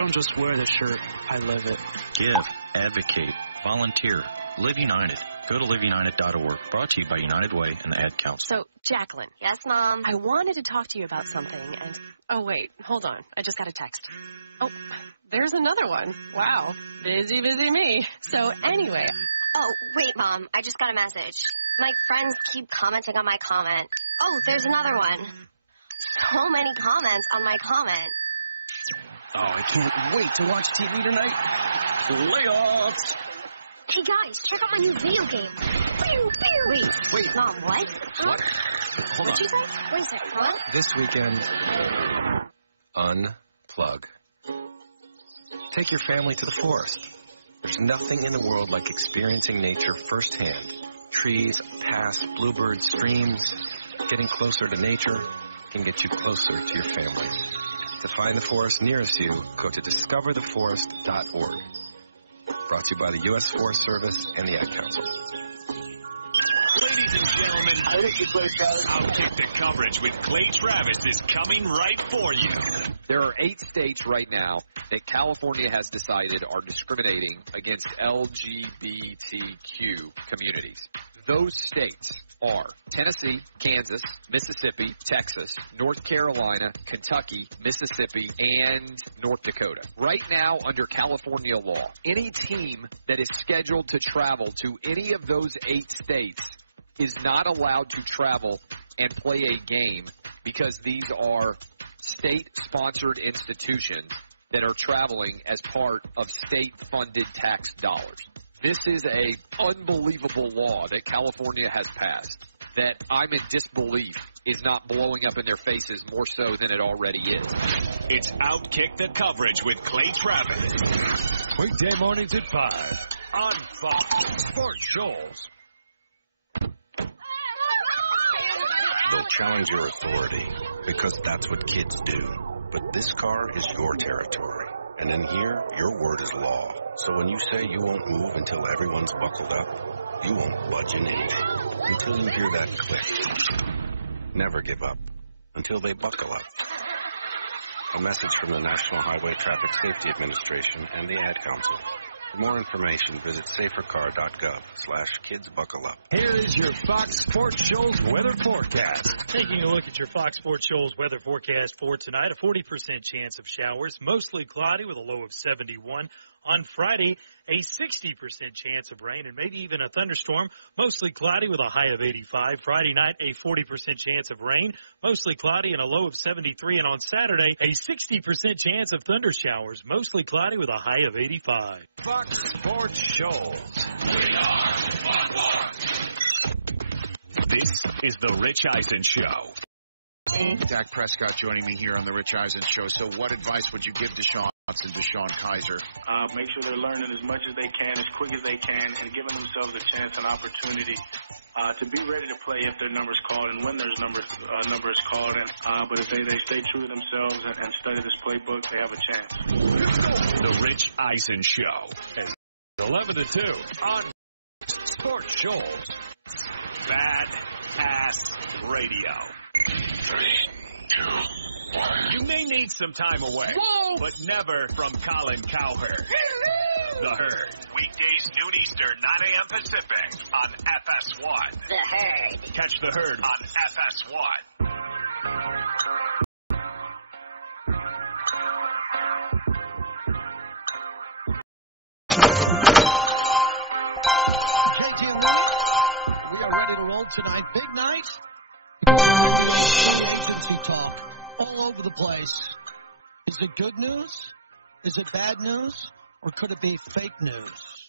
don't just wear the shirt, I live it. Give, advocate, volunteer, Live United. Go to liveunited.org. Brought to you by United Way and the Ad Council. So, Jacqueline. Yes, Mom? I wanted to talk to you about something, and... Oh, wait. Hold on. I just got a text. Oh, there's another one. Wow. Busy me. So, anyway... Oh, wait, Mom. I just got a message. My friends keep commenting on my comment. Oh, there's another one. So many comments on my comment. Oh, I can't wait to watch TV tonight. Playoffs! Hey, guys, check out my new video game. Wait, Mom, what? Huh? What? Hold What'd you say? Wait a second, what? This weekend, unplug. Take your family to the forest. There's nothing in the world like experiencing nature firsthand. Trees, paths, bluebirds, streams. Getting closer to nature can get you closer to your family. To find the forest nearest you, go to discovertheforest.org. Brought to you by the U.S. Forest Service and the Ad Council. Ladies and gentlemen, Outkick the Coverage with Clay Travis is coming right for you. There are 8 states right now that California has decided are discriminating against LGBTQ communities. Those states are Tennessee, Kansas, Mississippi, Texas, North Carolina, Kentucky, Mississippi, and North Dakota. Right now, under California law, any team that is scheduled to travel to any of those 8 states is not allowed to travel and play a game because these are state-sponsored institutions that are traveling as part of state-funded tax dollars. This is an unbelievable law that California has passed that I'm in disbelief is not blowing up in their faces more so than it already is. It's Outkick the Coverage with Clay Travis. Weekday mornings at 5 on Fox Sports Shoals. They'll challenge your authority because that's what kids do. But this car is your territory. And in here, your word is law. So when you say you won't move until everyone's buckled up, you won't budge an inch until you hear that click. Never give up until they buckle up. A message from the National Highway Traffic Safety Administration and the Ad Council. For more information, visit safercar.gov/kidsbuckleup. Here is your Fox Sports Shoals weather forecast. Taking a look at your Fox Sports Shoals weather forecast for tonight, a 40% chance of showers, mostly cloudy with a low of 71. On Friday, a 60% chance of rain and maybe even a thunderstorm, mostly cloudy with a high of 85. Friday night, a 40% chance of rain, mostly cloudy and a low of 73. And on Saturday, a 60% chance of thunder showers, mostly cloudy with a high of 85. Fox Sports Shoals. This is the Rich Eisen Show. Dak Prescott joining me here on the Rich Eisen Show. So what advice would you give Deshaun Watson, Deshaun Kaiser? Make sure they're learning as much as they can, as quick as they can, and giving themselves a chance and opportunity to be ready to play if their number's called and when their number is called. But if they stay true to themselves and study this playbook, they have a chance. The Rich Eisen Show. 11 to 2 on Sports Shoals. Bad Ass Radio. 3, 2, 1. You may need some time away, but never from Colin Cowherd. The Herd. Weekdays, noon Eastern, 9 a.m. Pacific on FS1. The Herd. Catch The Herd on FS1. JT and Lee, we are ready to roll tonight. Big night. Agency talk all over the place. Is it good news? Is it bad news? Or could it be fake news?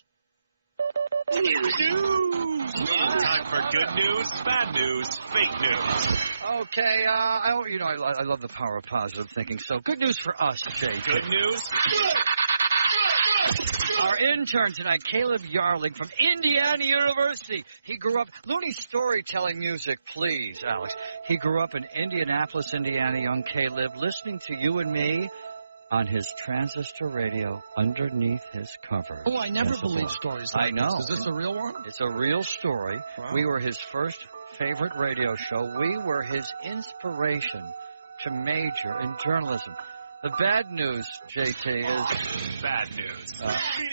News. Time for good news, bad news, fake news. Okay, I love the power of positive thinking. So good news for us, Jay. Good news. Our intern tonight, Caleb Yarling from Indiana University. He grew up, Looney storytelling music, please, Alex. He grew up in Indianapolis, Indiana, young Caleb, listening to you and me on his transistor radio underneath his cover. Oh, I never believed stories like I know. This. Is this a real one? It's a real story. Wow. We were his first favorite radio show. We were his inspiration to major in journalism. The bad news, JT, is... Bad news.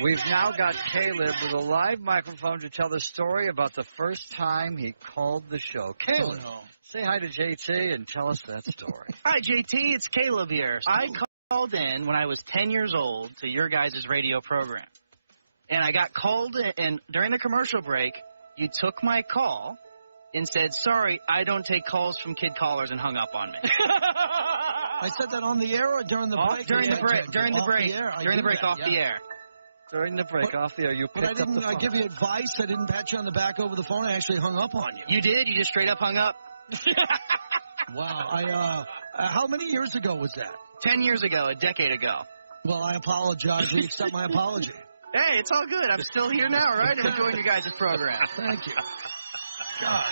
We've now got Caleb with a live microphone to tell the story about the first time he called the show. Caleb, say hi to JT and tell us that story. Hi, JT. It's Caleb here. I called in when I was 10 years old to your guys' radio program. And I got called in, and during the commercial break, you took my call and said, sorry, I don't take calls from kid callers, and hung up on me. I said that on the air or during the break? During the break. During the break. During the break, off the air. During the break, off the air, you picked up the phone. But I didn't give you advice. I didn't pat you on the back over the phone. I actually hung up on you. You did? You just straight up hung up? Wow. How many years ago was that? 10 years ago, a decade ago. Well, I apologize. You accept my apology. Hey, it's all good. I'm still here now, right? I'm enjoying your guys' program. Thank you. God,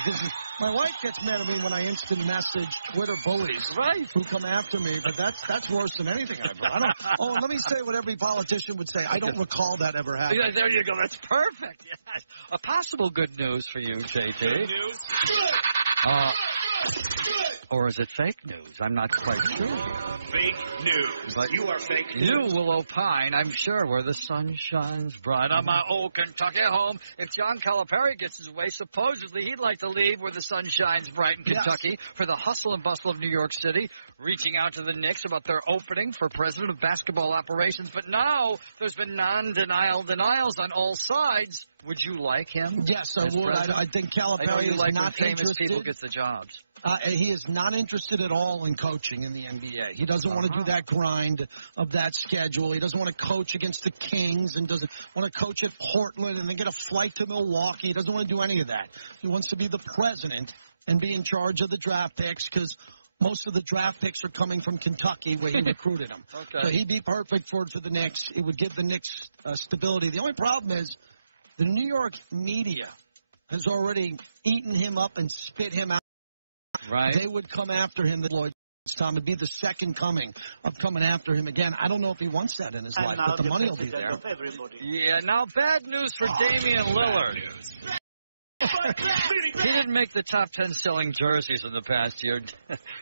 my wife gets mad at me when I instant message Twitter bullies who come after me, but that's worse than anything I've done. Let me say what every politician would say. I don't recall that ever happening. Yeah, there you go. That's perfect. Yes. A possible good news for you, JT. Good news? Or is it fake news? I'm not quite sure. Fake news. But you are fake news. You will opine, I'm sure, where the sun shines bright on my old Kentucky home. If John Calipari gets his way, supposedly he'd like to leave where the sun shines bright in Kentucky for the hustle and bustle of New York City, reaching out to the Knicks about their opening for president of basketball operations. But now there's been denials on all sides. Would you like him? Yes, I would. I think Calipari is not famous interested. People get the jobs. He is not interested at all in coaching in the NBA. He doesn't want to do that grind of that schedule. He doesn't want to coach against the Kings and doesn't want to coach at Portland and then get a flight to Milwaukee. He doesn't want to do any of that. He wants to be the president and be in charge of the draft picks because most of the draft picks are coming from Kentucky where he recruited them. So he'd be perfect for the Knicks. It would give the Knicks stability. The only problem is the New York media has already eaten him up and spit him out. Right. They would come after him, the Lloyd Tom. It'd be the second coming of coming after him again. I don't know if he wants that in his life, but the money will be there. Yeah, now bad news for Damian Lillard. He didn't make the top 10 selling jerseys in the past year.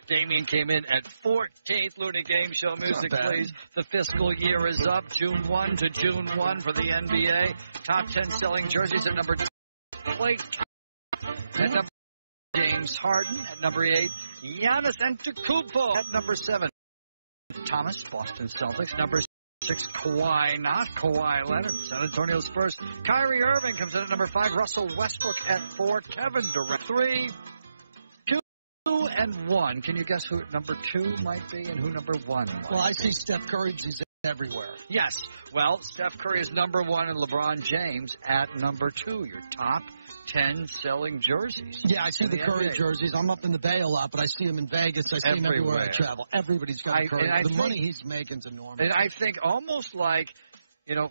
Damian came in at 14th. Looney Game Show music, please. The fiscal year is up, June 1 to June 1 for the NBA. Top 10 selling jerseys at number 2. Play at number James Harden at number 8. Giannis Antetokounmpo at number 7. Thomas, Boston Celtics. Number 6, Kawhi, not Kawhi Leonard, San Antonio Spurs. Kyrie Irving comes in at number 5. Russell Westbrook at 4. Kevin Durant 3. 2 and 1. Can you guess who number 2 might be and who number 1 might be? Well, I see Steph Curry. He's everywhere. Yes. Well, Steph Curry is number 1 and LeBron James at number 2. Your top 10 selling jerseys. Yeah, I see the Curry jerseys. I'm up in the Bay a lot, but I see him in Vegas. I see him everywhere I travel. Everybody's got a Curry. The money he's making is enormous. And I think almost like,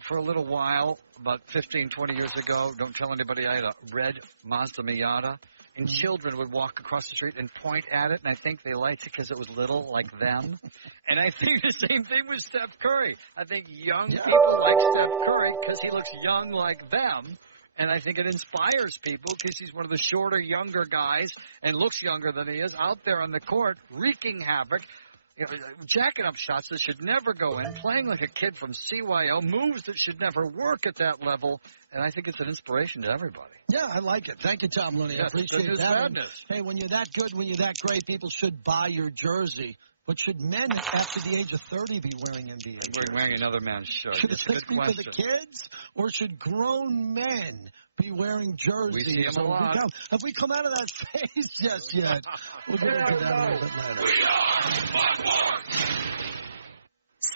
for a little while, about 15, 20 years ago, don't tell anybody, I had a red Mazda Miata, and children would walk across the street and point at it, and I think they liked it because it was little like them. And I think the same thing with Steph Curry. I think young people like Steph Curry because he looks young like them. And I think it inspires people because he's one of the shorter, younger guys and looks younger than he is out there on the court, wreaking havoc, jacking up shots that should never go in, playing like a kid from CYO, moves that should never work at that level. And I think it's an inspiration to everybody. Yeah, I like it. Thank you, Tom Looney. I appreciate that. Hey, when you're that good, when you're that great, people should buy your jersey. But should men after the age of 30 be wearing NBA jerseys? We're wearing another man's shirt. Should it just be for the kids? Or should grown men be wearing jerseys? We see them a lot. Have we come out of that phase just yet? We'll get into that a little bit later.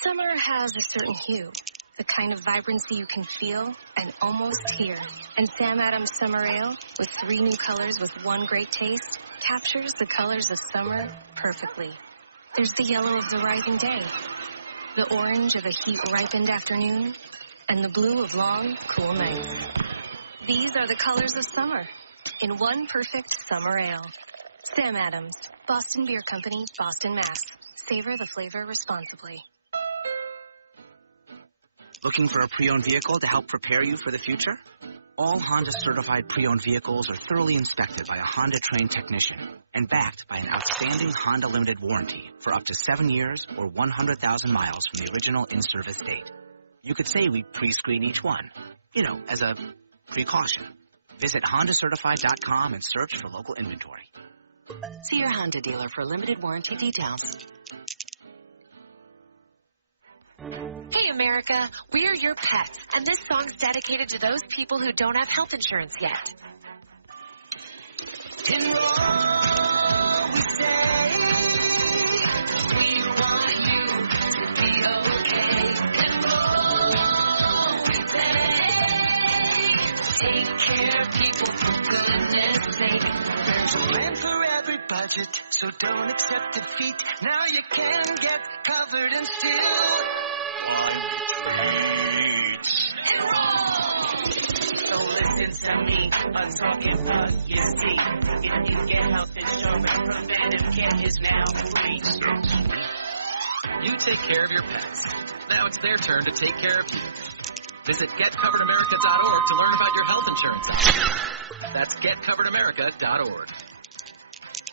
Summer has a certain hue, the kind of vibrancy you can feel and almost hear. And Sam Adams Summer Ale, with 3 new colors with 1 great taste, captures the colors of summer perfectly. There's the yellow of the rising day, the orange of a heat-ripened afternoon, and the blue of long, cool nights. These are the colors of summer in 1 perfect summer ale. Sam Adams, Boston Beer Company, Boston, Mass. Savor the flavor responsibly. Looking for a pre-owned vehicle to help prepare you for the future? All Honda certified pre-owned vehicles are thoroughly inspected by a Honda trained technician. and backed by an outstanding Honda limited warranty for up to 7 years or 100,000 miles from the original in-service date. You could say we pre-screen each one, as a precaution. Visit HondaCertified.com and search for local inventory. See your Honda dealer for limited warranty details. Hey, America, we are your pets, and this song's dedicated to those people who don't have health insurance yet. In all we say, we want you to be okay. In all we say, take care of people for goodness sake. There's a plan for every budget, so don't accept defeat. Now you can get covered and still So listen to me, I'm talking publicity. If you get health insurance, preventive care is now free. You take care of your pets. Now it's their turn to take care of you. Visit getcoveredamerica.org to learn about your health insurance options. That's getcoveredamerica.org.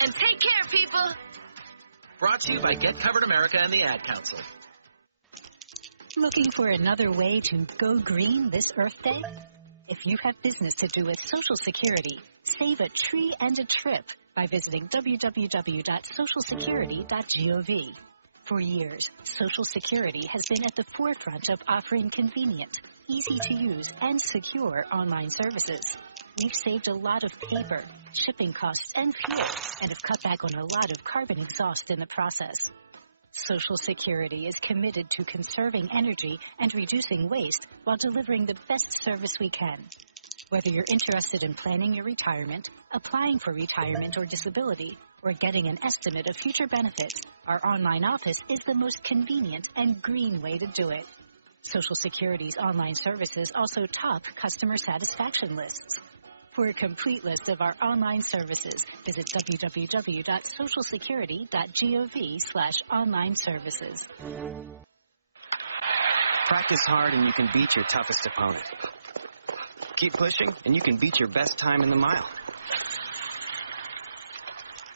And take care, people. Brought to you by Get Covered America and the Ad Council. Looking for another way to go green this Earth Day? If you have business to do with Social Security, save a tree and a trip by visiting www.socialsecurity.gov. For years, Social Security has been at the forefront of offering convenient, easy-to-use, and secure online services. We've saved a lot of paper, shipping costs, and fuel, and have cut back on a lot of carbon exhaust in the process. Social Security is committed to conserving energy and reducing waste while delivering the best service we can. Whether you're interested in planning your retirement, applying for retirement or disability, or getting an estimate of future benefits, our online office is the most convenient and green way to do it. Social Security's online services also top customer satisfaction lists. For a complete list of our online services, visit www.socialsecurity.gov/online services. Practice hard and you can beat your toughest opponent. Keep pushing and you can beat your best time in the mile.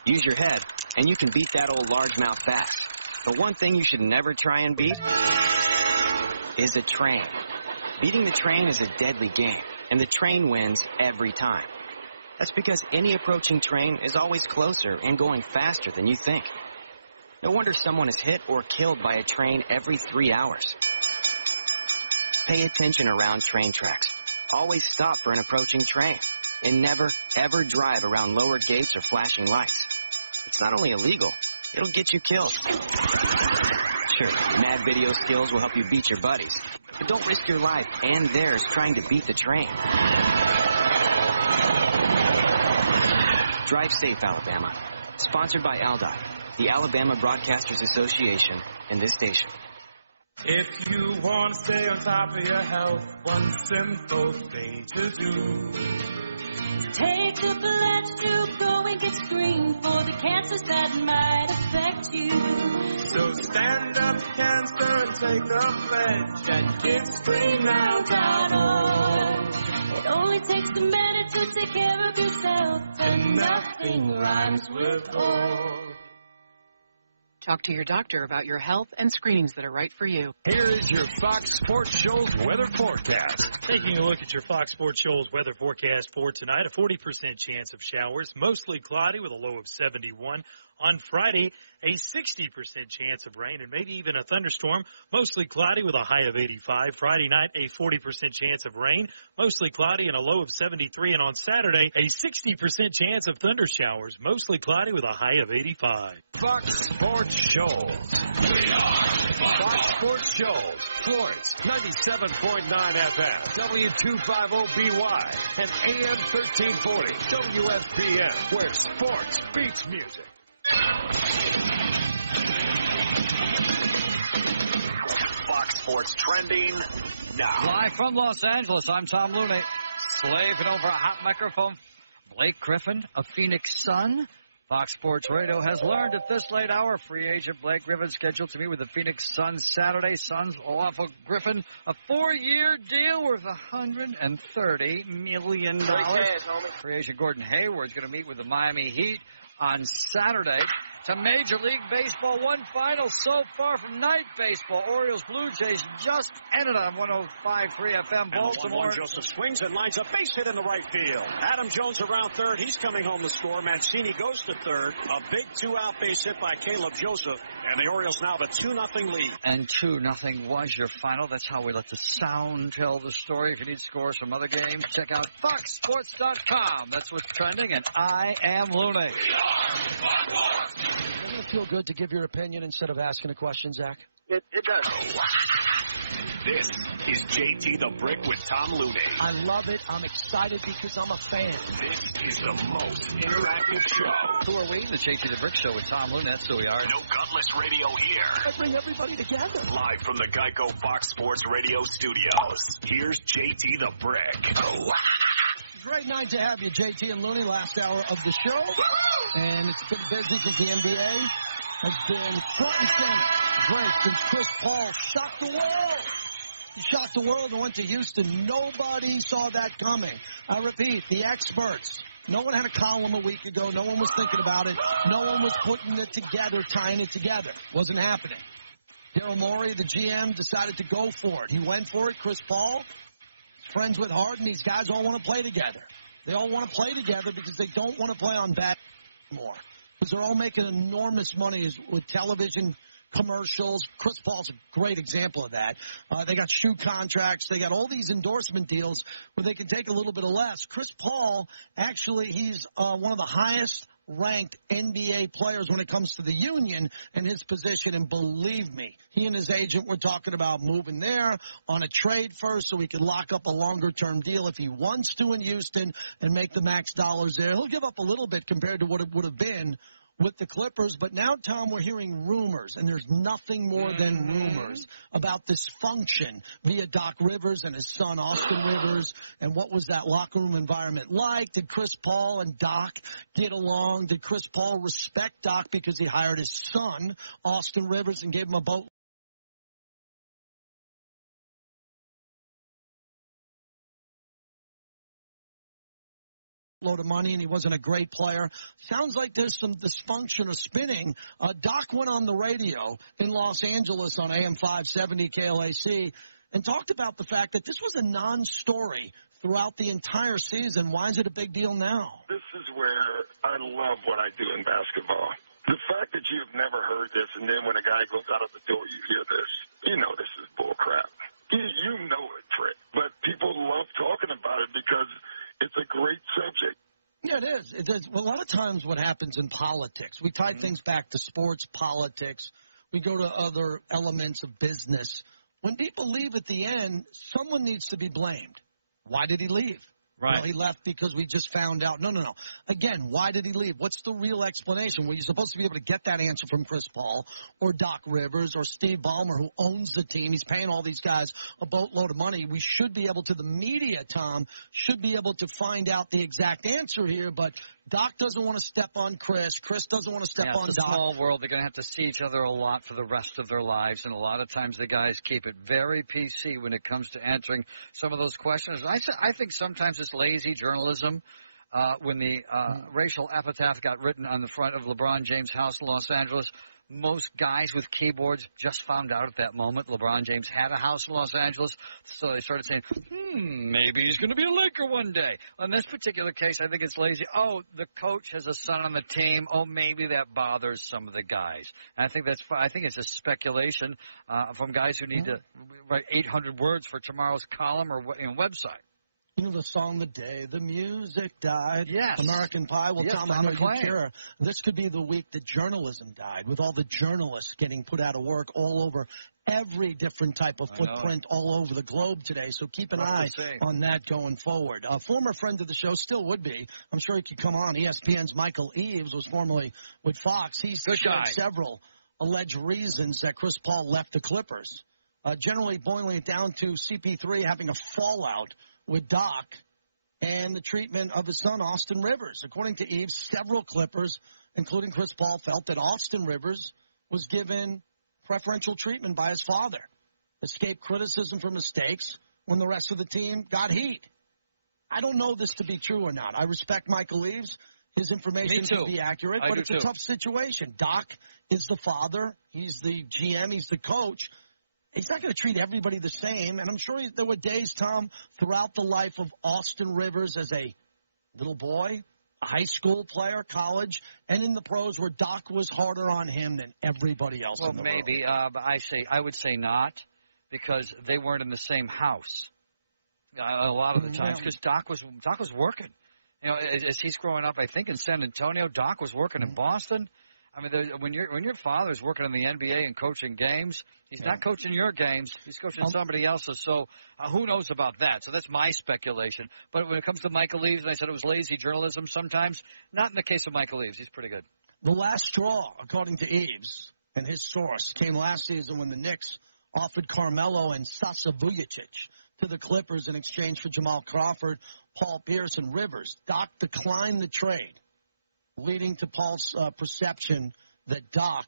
Use your head and you can beat that old largemouth bass. But one thing you should never try and beat is a train. Beating the train is a deadly game. And the train wins every time. That's because any approaching train is always closer and going faster than you think. No wonder someone is hit or killed by a train every 3 hours. Pay attention around train tracks. Always stop for an approaching train. And never, ever drive around lowered gates or flashing lights. It's not only illegal, it'll get you killed. Sure, mad video skills will help you beat your buddies. But don't risk your life and theirs trying to beat the train. Drive safe, Alabama. Sponsored by ALDI, the Alabama Broadcasters Association, and this station. If you want to stay on top of your health, one simple thing to do. Take the pledge to go and get screened for the cancers that might affect you. So stand up to cancer and take the pledge at GetScreenedNow.org. It only takes a minute to take care of yourself, and nothing rhymes with org. Talk to your doctor about your health and screenings that are right for you. Here is your Fox Sports Show's weather forecast. Taking a look at your Fox Sports Show's weather forecast for tonight, a 40% chance of showers, mostly cloudy with a low of 71. On Friday, a 60% chance of rain and maybe even a thunderstorm, mostly cloudy with a high of 85. Friday night, a 40% chance of rain, mostly cloudy and a low of 73. And on Saturday, a 60% chance of thunder showers, mostly cloudy with a high of 85. Fox Sports Shows. We are Fox Sports Shows. Florence, 97.9 FM, W250BY, and AM 1340, WSBM, where sports beats music. Fox Sports trending now. Live from Los Angeles, I'm Tom Looney. Slaving over a hot microphone. Blake Griffin of Phoenix Sun. Fox Sports Radio has learned at this late hour, free agent Blake Griffin scheduled to meet with the Phoenix Suns Saturday. Suns will offer Griffin a 4-year deal worth $130 million. Free agent Gordon Hayward is going to meet with the Miami Heat on Saturday. To Major League Baseball, one final so far from night baseball. Orioles Blue Jays just ended on 105.3 FM Baltimore. Joseph swings and lines a base hit in the right field. Adam Jones around third. He's coming home to score. Mancini goes to third. A big 2-out base hit by Caleb Joseph. And the Orioles now have a 2-0 lead. And 2-0 was your final. That's how we let the sound tell the story. If you need scores from other games, check out FoxSports.com. That's what's trending. And I am Looney. Doesn't it feel good to give your opinion instead of asking a question, Zach? It does. This is JT the Brick with Tom Looney. I love it. I'm excited because I'm a fan. This is the most interactive show. Who are we? The JT the Brick Show with Tom Looney. That's who we are. No gutless radio here. I bring everybody together. Live from the Geico Fox Sports Radio studios. Here's JT the Brick. Great night to have you, JT and Looney. Last hour of the show. And it's been busy because the NBA has been front and center. Great since Chris Paul shocked the world. He shocked the world and went to Houston. Nobody saw that coming. I repeat, the experts. No one had a column a week ago. No one was thinking about it. No one was putting it together, tying it together. Wasn't happening. Daryl Morey, the GM, decided to go for it. He went for it. Chris Paul, friends with Harden. These guys all want to play together. They all want to play together because they don't want to play on bat anymore. Because they're all making enormous money with television commercials. Chris Paul's a great example of that. They got shoe contracts. They got all these endorsement deals where they can take a little bit of less. Chris Paul, actually, he's one of the highest ranked NBA players when it comes to the union and his position. And believe me, he and his agent were talking about moving there on a trade first so he could lock up a longer-term deal if he wants to in Houston and make the max dollars there. He'll give up a little bit compared to what it would have been with the Clippers. But now, Tom, we're hearing rumors, and there's nothing more than rumors about dysfunction via Doc Rivers and his son, Austin Rivers, and what was that locker room environment like? Did Chris Paul and Doc get along? Did Chris Paul respect Doc because he hired his son, Austin Rivers, and gave him a boat? Load of money, and he wasn't a great player. Sounds like there's some dysfunction or spinning. Doc went on the radio in Los Angeles on AM 570 KLAC and talked about the fact that this was a non-story throughout the entire season. Why is it a big deal now? This is where I love what I do in basketball. The fact that you've never heard this, and then when a guy goes out of the door, you hear this. You know this is bull crap. You know it, Trick. But people love talking about it because it's a great subject. Yeah, it is. It is. Well, a lot of times what happens in politics, we tie things back to sports, politics. We go to other elements of business. When people leave at the end, someone needs to be blamed. Why did he leave? Right. Well, he left because we just found out. No. Again, why did he leave? What's the real explanation? Well, you're supposed to be able to get that answer from Chris Paul or Doc Rivers or Steve Ballmer, who owns the team. He's paying all these guys a boatload of money. We should be able to, the media, Tom, should be able to find out the exact answer here, but Doc doesn't want to step on Chris. Chris doesn't want to step on Doc. It's a small world. They're going to have to see each other a lot for the rest of their lives, and a lot of times the guys keep it very PC when it comes to answering some of those questions. I think sometimes it's lazy journalism. When the racial epitaph got written on the front of LeBron James' house in Los Angeles, most guys with keyboards just found out at that moment LeBron James had a house in Los Angeles, so they started saying, maybe he's going to be a Laker one day. In this particular case, I think it's lazy. Oh, the coach has a son on the team. Oh, maybe that bothers some of the guys. And I think it's a speculation from guys who need to write 800 words for tomorrow's column or website. You know the song, The Day the Music Died? Yes. American Pie? Well, yes, Tom, I know you care. This could be the week that journalism died, with all the journalists getting put out of work all over every different type of footprint all over the globe today. So keep an eye on that going forward. A former friend of the show, still would be, I'm sure he could come on, ESPN's Michael Eaves was formerly with Fox. He's shared several alleged reasons that Chris Paul left the Clippers. Generally boiling it down to CP3 having a fallout with Doc and the treatment of his son, Austin Rivers. According to Eaves, several Clippers including Chris Paul, felt that Austin Rivers was given preferential treatment by his father, escaped criticism for mistakes when the rest of the team got heat. I don't know this to be true or not. I respect Michael Eaves. His information can be accurate, but it's a tough situation. Doc is the father. He's the GM. He's the coach. He's not going to treat everybody the same. And I'm sure there were days, Tom, throughout the life of Austin Rivers as a little boy, a high school player, college, and in the pros where Doc was harder on him than everybody else. Well, in the maybe, world. but I would say not, because they weren't in the same house a lot of the times. Because Doc was working. You know, as he's growing up, I think in San Antonio, Doc was working in Boston. I mean, when your father's working in the NBA and coaching games, he's not coaching your games. He's coaching somebody else's. So who knows about that? So that's my speculation. But when it comes to Michael Eaves, and I said it was lazy journalism sometimes, not in the case of Michael Eaves. He's pretty good. The last straw, according to Eaves and his source, came last season when the Knicks offered Carmelo and Sasa Vujacic to the Clippers in exchange for Jamal Crawford, Paul Pierce, and Rivers. Doc declined the trade, leading to Paul's perception that Doc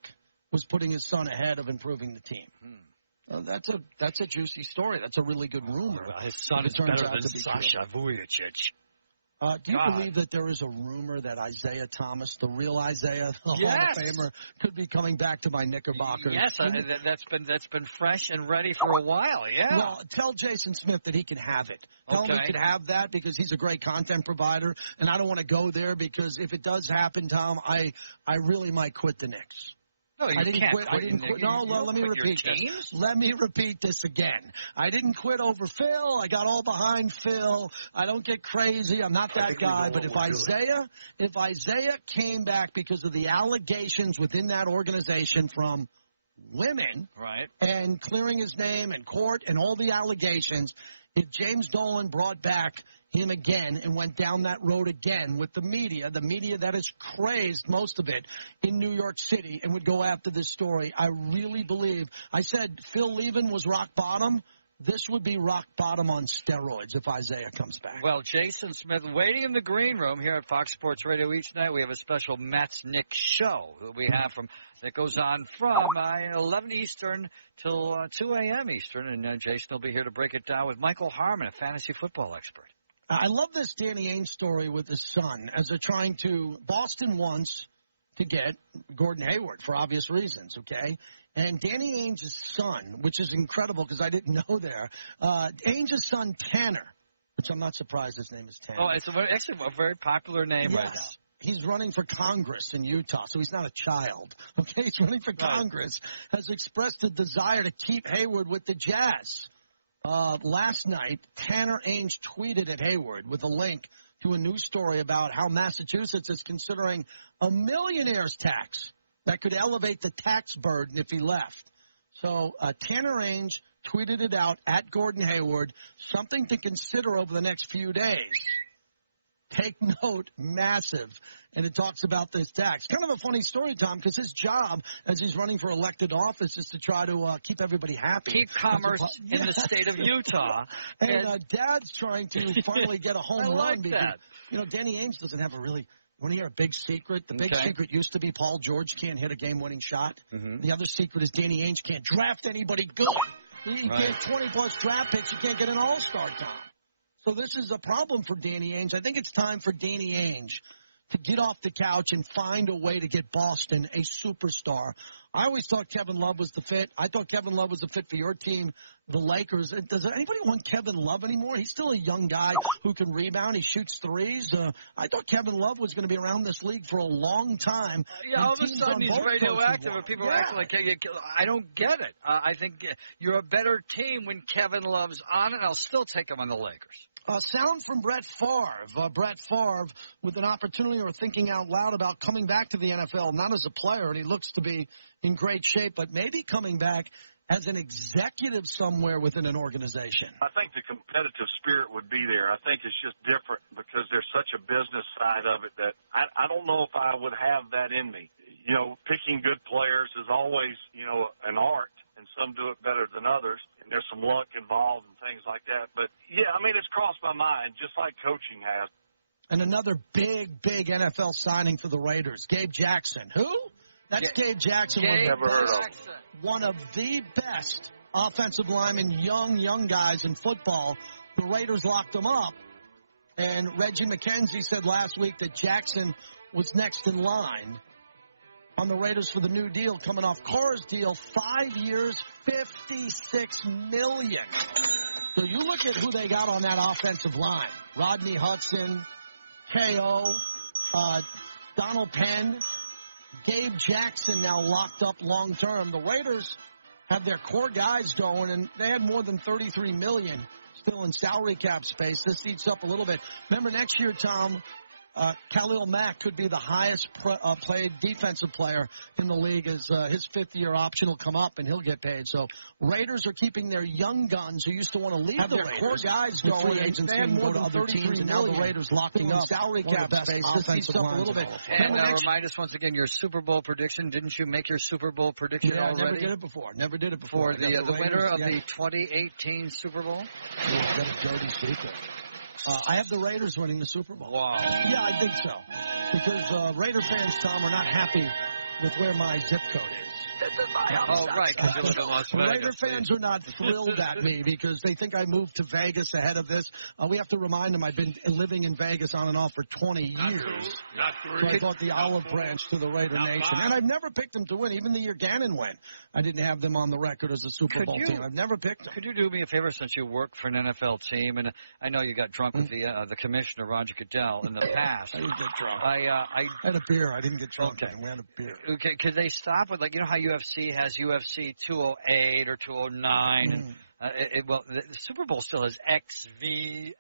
was putting his son ahead of improving the team. That's a juicy story. That's a really good rumor. His son is better than Sasha Vujacic. Do you believe that there is a rumor that Isaiah Thomas, the real Isaiah, the Hall of Famer, could be coming back to my Knickerbockers? Yes, that's been fresh and ready for a while. Yeah. Well, tell Jason Smith that he can have it. Tell him he can have that because he's a great content provider, and I don't want to go there because if it does happen, Tom, I really might quit the Knicks. No, you I didn't can't quit. I didn't quit. No, let me repeat this. Let me repeat this again. I didn't quit over Phil. I got all behind Phil. I don't get crazy. I'm not that guy. But if Isaiah came back because of the allegations within that organization from women, and clearing his name in court and all the allegations, if James Dolan brought back him again and went down that road again with the media that has crazed most of it in New York City and would go after this story, I really believe. I said Phil leaving was rock bottom. This would be rock bottom on steroids if Isaiah comes back. Well, Jason Smith waiting in the green room here at Fox Sports Radio each night. We have a special Mets Knicks show that we have that goes on from 11 Eastern till 2 a.m. Eastern, and Jason will be here to break it down with Michael Harmon, a fantasy football expert. I love this Danny Ainge story with his son as they're trying to – Boston wants to get Gordon Hayward for obvious reasons, okay? And Danny Ainge's son, which is incredible because I didn't know there, Ainge's son Tanner, which I'm not surprised his name is Tanner. Oh, it's actually a very popular name right now. He's running for Congress in Utah, so he's not a child, okay? He's running for Congress, has expressed a desire to keep Hayward with the Jazz. Last night, Tanner Ainge tweeted at Hayward with a link to a news story about how Massachusetts is considering a millionaire's tax that could elevate the tax burden if he left. So Tanner Ainge tweeted it out at Gordon Hayward, something to consider over the next few days. Take note, massive. And it talks about this tax. Kind of a funny story, Tom, because his job as he's running for elected office is to try to keep everybody happy. Keep commerce in the state of Utah. And Dad's trying to finally get a home run. Because, you know, Danny Ainge doesn't have a really – want to hear a big secret? The big secret used to be Paul George can't hit a game-winning shot. The other secret is Danny Ainge can't draft anybody good. You get 20-plus draft picks, you can't get an all-star, Tom. So this is a problem for Danny Ainge. I think it's time for Danny Ainge to get off the couch and find a way to get Boston a superstar. I always thought Kevin Love was the fit. I thought Kevin Love was the fit for your team, the Lakers. Does anybody want Kevin Love anymore? He's still a young guy who can rebound. He shoots threes. I thought Kevin Love was going to be around this league for a long time. Yeah, all of a sudden he's radioactive and people are acting like, I don't get it. I think you're a better team when Kevin Love's on it. I'll still take him on the Lakers. Sound from Brett Favre. Brett Favre with an opportunity or thinking out loud about coming back to the NFL, not as a player, and he looks to be in great shape, but maybe coming back as an executive somewhere within an organization. I think the competitive spirit would be there. I think it's just different because there's such a business side of it that I don't know if I would have that in me. You know, picking good players is always, you know, an art, and some do it better than others. And there's some luck involved and things like that. But, yeah, I mean, it's crossed my mind, just like coaching has. And another big NFL signing for the Raiders, Gabe Jackson. Who? That's Gabe Jackson. Never heard of. One of the best offensive linemen, young guys in football. The Raiders locked him up. And Reggie McKenzie said last week that Jackson was next in line on the Raiders for the new deal, coming off Carr's deal, 5 years, $56 million. So you look at who they got on that offensive line. Rodney Hudson, K.O., Donald Penn, Gabe Jackson now locked up long term. The Raiders have their core guys going, and they had more than $33 million still in salary cap space. This eats up a little bit. Remember, next year, Tom, Khalil Mack could be the highest played defensive player in the league as his fifth-year option will come up and he'll get paid. So Raiders are keeping their young guns who used to want to leave the Raiders. Core guys going. Free agency and go to other teams, and now the Raiders locking up salary cap space. This eats up a little bit. And remind us once again your Super Bowl prediction. Didn't you make your Super Bowl prediction already? Never did it before. For the winner of the 2018 Super Bowl? Yeah, I got a dirty secret. I have the Raiders winning the Super Bowl. Wow. Yeah, I think so. Because Raider fans, Tom, are not happy with where my zip code is. This is my Oh, right, because you live in Las Vegas. Raider fans are not thrilled at me because they think I moved to Vegas ahead of this. We have to remind them I've been living in Vegas on and off for 20 years. So I bought the olive branch to the Raider Nation. And I've never picked them to win. Even the year Gannon went, I didn't have them on the record as a Super Bowl team. I've never picked them. Could you do me a favor since you work for an NFL team? And I know you got drunk with the commissioner, Roger Goodell, in the past. I didn't get drunk. I had a beer. I didn't get drunk. Okay. We had a beer. Okay, could they stop with, like, you know how UFC has UFC 208 or 209? Well, the Super Bowl still has XVLI,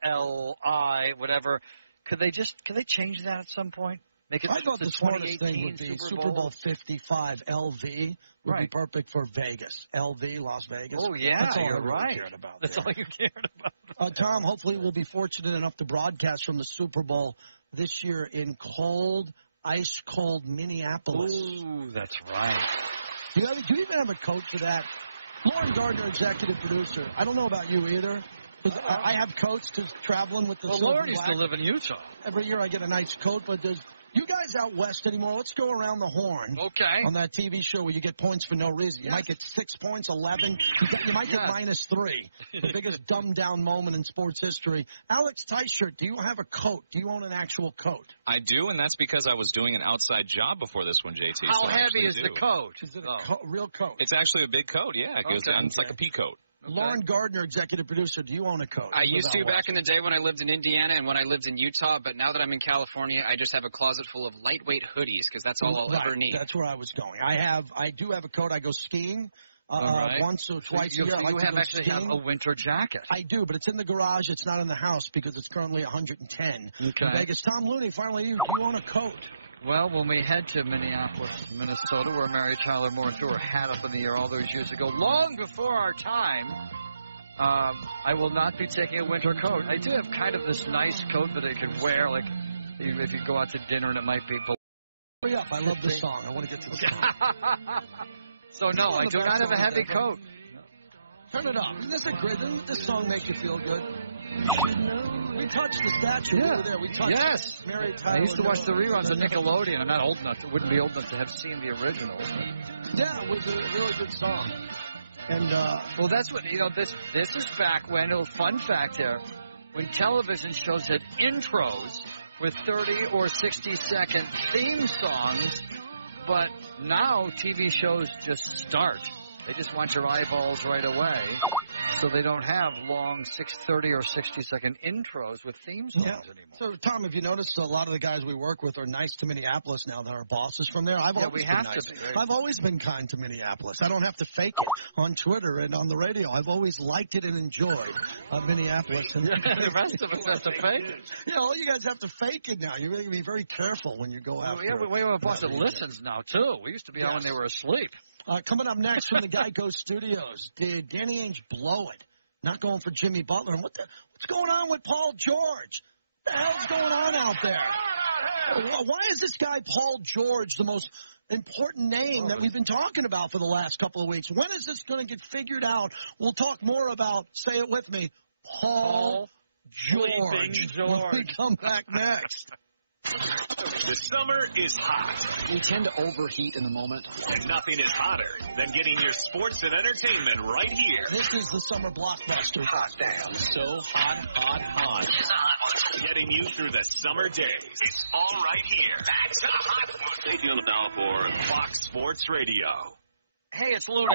whatever. Could they change that at some point? Make it I thought the smartest thing would be Super Bowl 55 LV would be perfect for Vegas. LV, Las Vegas. Oh, yeah, That's all you're I really right. cared about. That's all you cared about. Tom, hopefully we'll be fortunate enough to broadcast from the Super Bowl this year in ice-cold Minneapolis. Ooh, that's right. Do you even have a coat for that? Lauren Gardner, executive producer. I don't know about you either. I have coats to traveling with the silver Lauren used black. to live in Utah. Every year I get a nice coat, but does you guys out west anymore? Let's go around the horn. Okay. On that TV show where you get points for no reason. You might get 6 points, 11. You might get -3. The biggest dumbed-down moment in sports history. Alex Teichert, do you have a coat? Do you own an actual coat? I do, and that's because I was doing an outside job before this one, JT. How so heavy is the coat? Is it a real coat? It's actually a big coat, yeah. It goes down. It's like a pea coat. Okay. Lauren Gardner, executive producer, do you own a coat? I used to back in the day when I lived in Indiana and when I lived in Utah, but now that I'm in California, I just have a closet full of lightweight hoodies because that's all I'll ever need. That's where I was going. I do have a coat. I go skiing once or twice a year. You actually have a winter jacket. I do, but it's in the garage. It's not in the house because it's currently 110 in Vegas. Tom Looney, finally, do you own a coat? Well, when we head to Minneapolis, Minnesota, where Mary Tyler Moore threw her hat up in the air all those years ago, long before our time, I will not be taking a winter coat. I do have kind of this nice coat that I could wear, like if you go out to dinner and it might be below. Hurry up, I love this song. I want to get to the song. So, no, I do not have a heavy coat. Turn it up. Isn't this a great? Doesn't this song make you feel good? We touched the statue. Yeah. We were there. We touched Yes. Mary Tyler. I used to watch the reruns of Nickelodeon. I'm not old enough. Wouldn't be old enough to have seen the originals. Yeah, it was a really good song. And well, that's what This is back when. Fun fact here, when television shows had intros with 30 or 60-second theme songs, but now TV shows just start. They just want your eyeballs right away, so they don't have long 30 or 60-second intros with theme songs anymore. So, Tom, have you noticed a lot of the guys we work with are nice to Minneapolis now that our bosses from there? I've always been nice. I've always been kind to Minneapolis. I don't have to fake it on Twitter and on the radio. I've always liked it and enjoyed Minneapolis. And the rest of us have to fake it. Yeah, all you guys have to fake it now. You really be very careful when you go after. Yeah, we have a boss that listens now, too. We used to be out when they were asleep. Coming up next from the Geico Studios, did Danny Ainge blow it? Not going for Jimmy Butler. And what's going on with Paul George? What the hell's going on out there? Why is this guy Paul George the most important name that we've been talking about for the last couple of weeks? When is this going to get figured out? We'll talk more about, say it with me, Paul George when we come back next. The summer is hot. We tend to overheat in the moment. And nothing is hotter than getting your sports and entertainment right here. This is the summer blockbuster. Hot damn. So hot, hot, hot. It's a hot one. Getting you through the summer days. It's all right here. That's the hot one. Stay tuned now for Fox Sports Radio. Hey, it's Looney.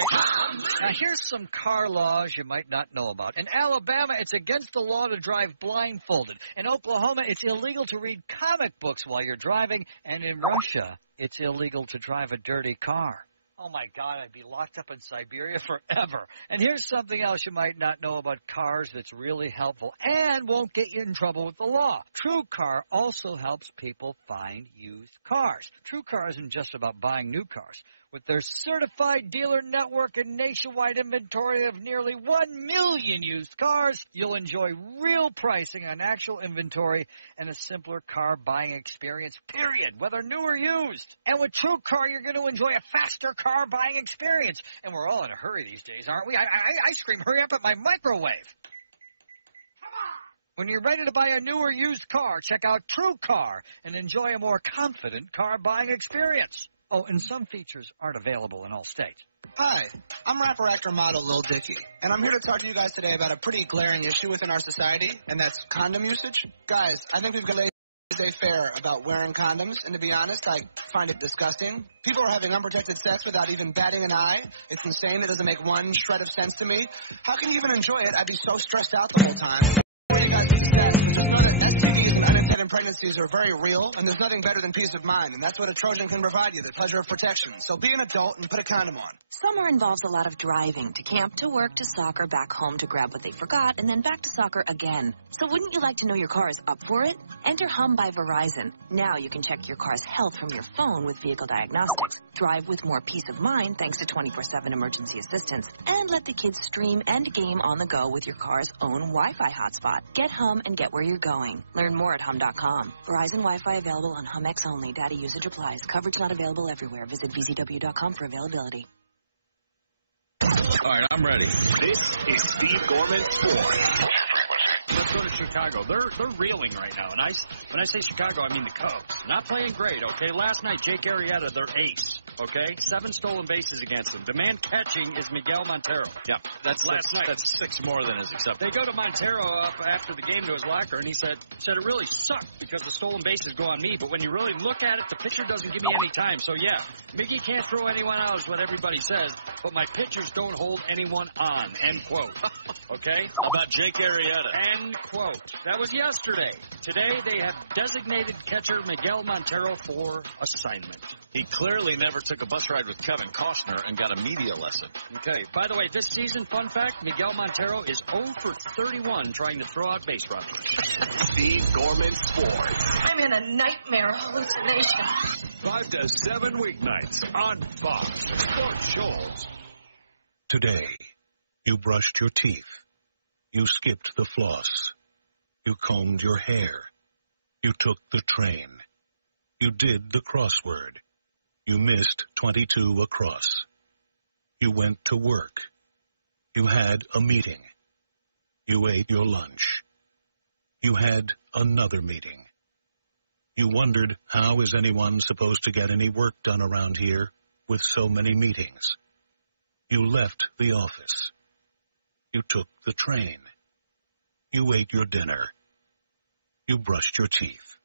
Now, here's some car laws you might not know about. In Alabama, it's against the law to drive blindfolded. In Oklahoma, it's illegal to read comic books while you're driving. And in Russia, it's illegal to drive a dirty car. Oh, my God, I'd be locked up in Siberia forever. And here's something else you might not know about cars that's really helpful and won't get you in trouble with the law. TrueCar also helps people find used cars. TrueCar isn't just about buying new cars. With their certified dealer network and nationwide inventory of nearly 1 million used cars, you'll enjoy real pricing on actual inventory and a simpler car buying experience, period, whether new or used. And with TrueCar, you're going to enjoy a faster car buying experience. And we're all in a hurry these days, aren't we? I scream, hurry up at my microwave. When you're ready to buy a new or used car, check out TrueCar and enjoy a more confident car buying experience. Oh, and some features aren't available in all states. Hi, I'm rapper, actor, model Lil Dicky, and I'm here to talk to you guys today about a pretty glaring issue within our society, and that's condom usage. Guys, I think we've got laissez-faire about wearing condoms, and to be honest, I find it disgusting. People are having unprotected sex without even batting an eye. It's insane. It doesn't make one shred of sense to me. How can you even enjoy it? I'd be so stressed out the whole time. STDs and unintended pregnancies are very real, and there's nothing better than peace of mind, and that's what a Trojan can provide you, the pleasure of protection. So be an adult and put a condom on. Summer involves a lot of driving, to camp, to work, to soccer, back home to grab what they forgot, and then back to soccer again. So wouldn't you like to know your car is up for it? Enter Hum by Verizon. Now you can check your car's health from your phone with vehicle diagnostics, drive with more peace of mind thanks to 24/7 emergency assistance, and let the kids stream and game on the go with your car's own Wi-Fi hotspot. Get Hum and get where you're going. Learn more at hum.com. Verizon Wi-Fi available on HumX only. Data usage applies. Coverage not available everywhere. Visit vzw.com for availability. All right, I'm ready. This is Steve Gorman Sports. Let's go to Chicago. They're reeling right now. And when I say Chicago, I mean the Cubs. Not playing great, okay? Last night, Jake Arrieta, their ace, okay? 7 stolen bases against them. The man catching is Miguel Montero. Yeah, that's last night. That's 6 more than is acceptable. They go to Montero up after the game to his locker, and he said it really sucked because the stolen bases go on me. But when you really look at it, the pitcher doesn't give me any time. So, yeah, Miggy can't throw anyone out is what everybody says, but my pitchers don't hold anyone on, end quote. Okay? How about Jake Arrieta? End quote. That was yesterday. Today, they have designated catcher Miguel Montero for assignment. He clearly never took a bus ride with Kevin Costner and got a media lesson. Okay. By the way, this season, fun fact, Miguel Montero is 0 for 31 trying to throw out base runners. Steve Gorman Sports. I'm in a nightmare hallucination. 5 to 7 weeknights on Fox Sports Shows. Today, you brushed your teeth. You skipped the floss. You combed your hair. You took the train. You did the crossword. You missed 22 across. You went to work. You had a meeting. You ate your lunch. You had another meeting. You wondered, how is anyone supposed to get any work done around here with so many meetings? You left the office. You took the train. You ate your dinner. You brushed your teeth.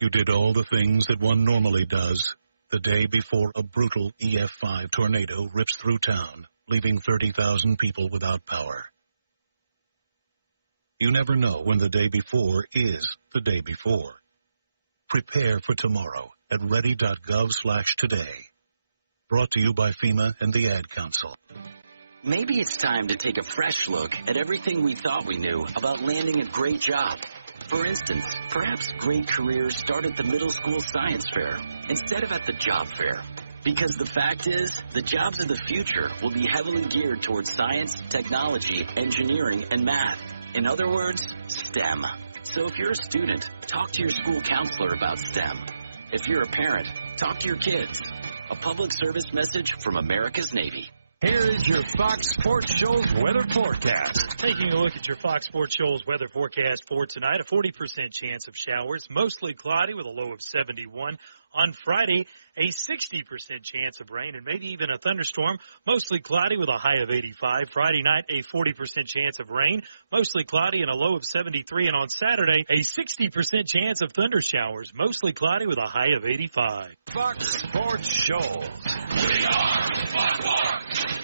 You did all the things that one normally does the day before a brutal EF5 tornado rips through town, leaving 30,000 people without power. You never know when the day before is the day before. Prepare for tomorrow at ready.gov/today. Brought to you by FEMA and the Ad Council. Maybe it's time to take a fresh look at everything we thought we knew about landing a great job. For instance, perhaps great careers start at the middle school science fair instead of at the job fair. Because the fact is, the jobs of the future will be heavily geared towards science, technology, engineering, and math. In other words, STEM. So if you're a student, talk to your school counselor about STEM. If you're a parent, talk to your kids. A public service message from America's Navy. Here is your Fox Sports Show's weather forecast. Taking a look at your Fox Sports Show's weather forecast for tonight, a 40% chance of showers, mostly cloudy with a low of 71. On Friday, a 60% chance of rain and maybe even a thunderstorm, mostly cloudy with a high of 85. Friday night, a 40% chance of rain, mostly cloudy and a low of 73. And on Saturday, a 60% chance of thunder showers, mostly cloudy with a high of 85. Fox Sports Show. We are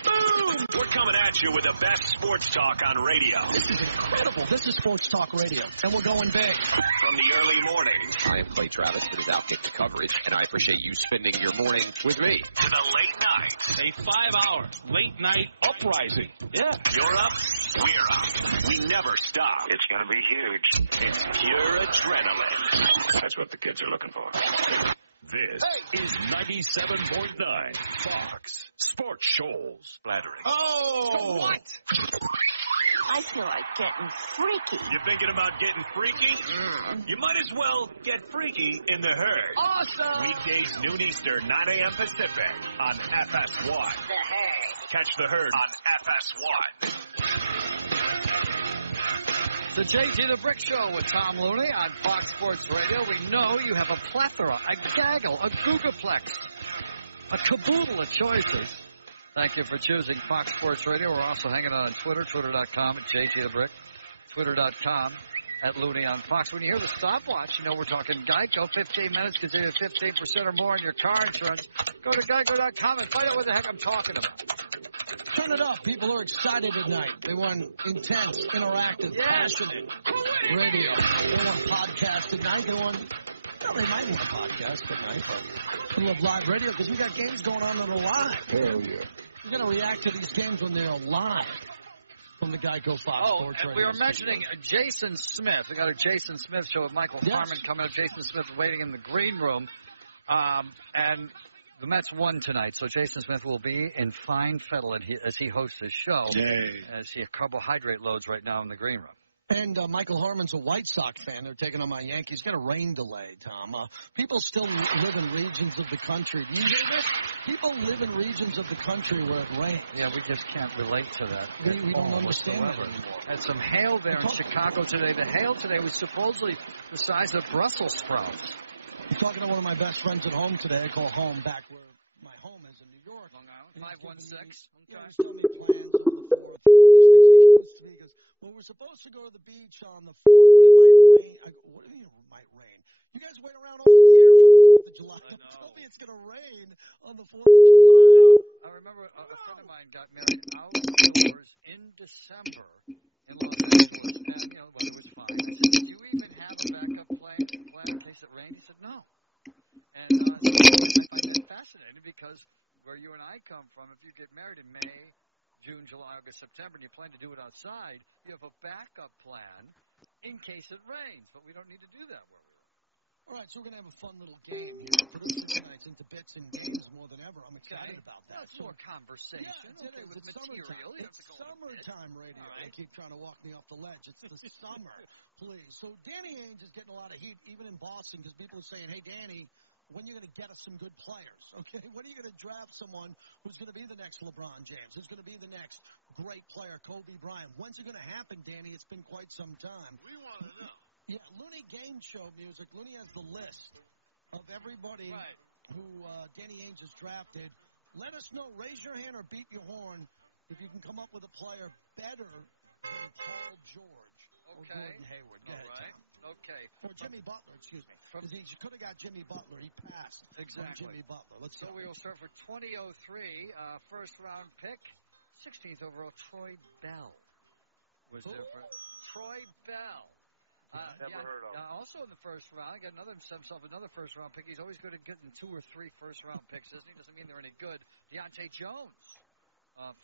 Boom! We're coming at you with the best sports talk on radio. This is incredible. This is Sports Talk Radio, and we're going big. From the early morning. I am Clay Travis with his Outkick coverage, and I appreciate you spending your morning with me. To the late night. A 5-hour late night uprising. Yeah. You're up, we're up. We never stop. It's going to be huge. It's pure adrenaline. That's what the kids are looking for. This is 97.9 Fox Sports Shows. Flattering. Oh! What? I feel like getting freaky. You thinking about getting freaky? You might as well get freaky in the herd. Awesome! Weekdays, noon Eastern, 9 a.m. Pacific on FS1. The herd. Catch the herd on FS1. The JT the Brick Show with Tom Looney on Fox Sports Radio. We know you have a plethora, a gaggle, a googleplex, a caboodle of choices. Thank you for choosing Fox Sports Radio. We're also hanging on Twitter, twitter.com at JT the Brick, twitter.com at Looney on Fox. When you hear the stopwatch, you know we're talking Geico. 15 minutes can save you 15% or more on your car insurance. Go to geico.com and find out what the heck I'm talking about. Turn it up. People are excited tonight. They want intense, interactive, passionate radio. They want podcast tonight. They want, well, they might want a podcast tonight, but we love live radio because we got games going on that are live. Hell yeah. We're going to react to these games when they're live from the Geico Fox Sports Radio. We were mentioning Jason Smith. We got a Jason Smith show with Michael Harmon coming up. Jason Smith waiting in the green room. And the Mets won tonight, so Jason Smith will be in fine fettle as he hosts his show. Yay. As he carbohydrate loads right now in the green room. And Michael Harmon's a White Sox fan. They're taking on my Yankees. Got a rain delay, Tom. People still live in regions of the country. Do you hear this? People live in regions of the country where it rains. Yeah, we just can't relate to that. We don't understand that anymore. Had some hail there in Chicago today. The hail today was supposedly the size of Brussels sprouts. I'm talking to one of my best friends at home today. I call home back where my home is in New York. Long Island, 516. Yeah, he's telling me plans over the 4th and all these things. He goes to me, he goes, well, we're supposed to go to the beach on the 4th, but it might rain. I go, what do you mean it might rain? You guys wait around all year for the 4th of July. Don't tell me it's going to rain on the 4th of July. I remember a friend of mine got married outdoors in December in Los Angeles, and, you know, the weather was fine. I said, do you even have a backup plan in case it rained? He said, no. And I find that fascinating because where you and I come from, if you get married in May, June, July, August, September, and you plan to do it outside, you have a backup plan in case it rains. But we don't need to do that where we are. All right, so we're going to have a fun little game here. Producing tonight's into bits and games more than ever. I'm excited about that. That's more conversation. Yeah, it is. With It's material. It's summertime radio. Right. They keep trying to walk me off the ledge. It's the summer, please. So Danny Ainge is getting a lot of heat, even in Boston, because people are saying, hey, Danny, when are you going to get us some good players, okay? When are you going to draft someone who's going to be the next LeBron James, who's going to be the next great player, Kobe Bryant? When's it going to happen, Danny? It's been quite some time. We want to know. Yeah, Looney Game Show Music. Looney has the list of everybody who Danny Ainge has drafted. Let us know. Raise your hand or beat your horn if you can come up with a player better than Paul George or Gordon Hayward. Go ahead, Tom. Okay. Or Jimmy Butler, excuse me. Because he could have got Jimmy Butler. He passed from Jimmy Butler. Let's go. We will start for 2003, first-round pick, 16th overall, Troy Bell was there for Troy Bell. Never heard of him. Also in the first round, got himself another first-round pick. He's always good at getting 2 or 3 first-round picks, isn't he? Doesn't mean they're any good. Deontay Jones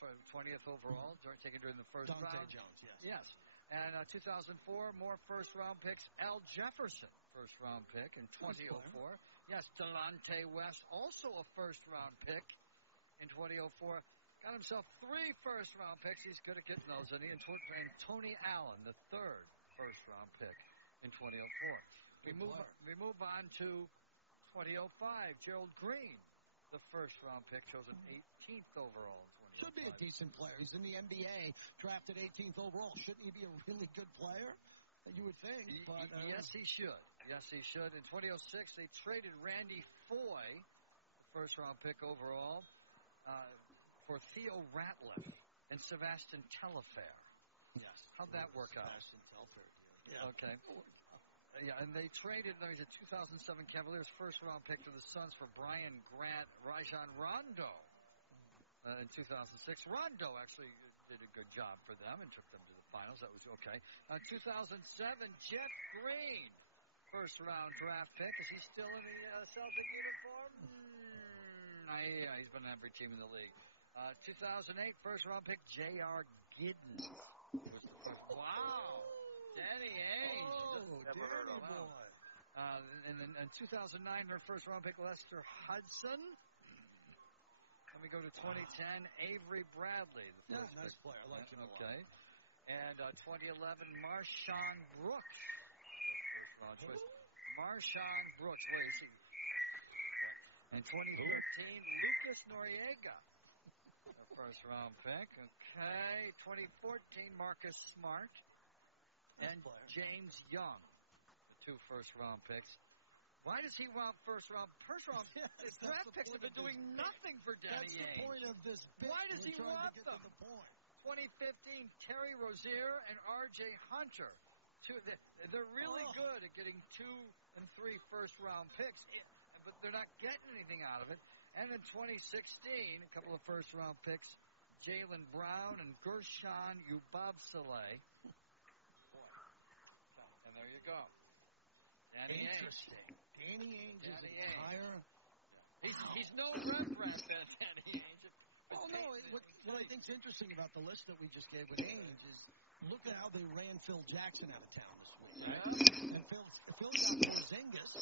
for 20th overall, taken during the first round. Deontay Jones, yes. Yes. And 2004, more first-round picks. Al Jefferson, first-round pick in 2004. Yes, Delonte West, also a first-round pick in 2004. Got himself 3 first-round picks. He's good at getting those. And Tony Allen, the 3rd first-round pick in 2004. We move on to 2005. Gerald Green, the first-round pick, chosen 18th overall in Should be a decent player. He's in the NBA, drafted 18th overall. Shouldn't he be a really good player? You would think. But, yes, he should. Yes, he should. In 2006, they traded Randy Foy, first-round pick overall, for Theo Ratliff and Sebastian Telfair. Yes. How'd that work out? Sebastian Telfair. Yeah. Okay. Yeah, and they traded a 2007 Cavaliers first-round pick to the Suns for Brian Grant, Rajon Rondo. In 2006, Rondo actually did a good job for them and took them to the finals. That was okay. 2007, Jeff Green, first-round draft pick. Is he still in the Celtic uniform? Yeah, he's been on every team in the league. 2008, first-round pick, J.R. Gidden. Was the first. Wow. Danny Ainge. Danny boy. And then in 2009, their first-round pick, Lester Hudson. Let me go to 2010, Avery Bradley. Nice player. I like him a lot. Okay. And 2011, Marshawn Brooks. First-round choice. Marshawn Brooks. Where is he? And 2013, Lucas Noriega. The first-round pick. Okay. 2014, Marcus Smart. And James Young. The 2 first-round picks. Why does he want first-round? Draft picks have been doing nothing for Danny Ainge. That's the point of this bit. Why does he want them? 2015, Terry Rozier and R.J. Hunter. They're really good at getting 2 and 3 first-round picks, but they're not getting anything out of it. And in 2016, a couple of first-round picks, Jaylen Brown and Gershon Yubabsaleh. And there you go. Danny Interesting. Ainge. Danny Ainge is entire. He's no Rembrandt, Danny Ainge. Oh, no. What I think's interesting about the list that we just gave with Ainge is look at how they ran Phil Jackson out of town this week. Right? Yeah. And Phil got Porzingis.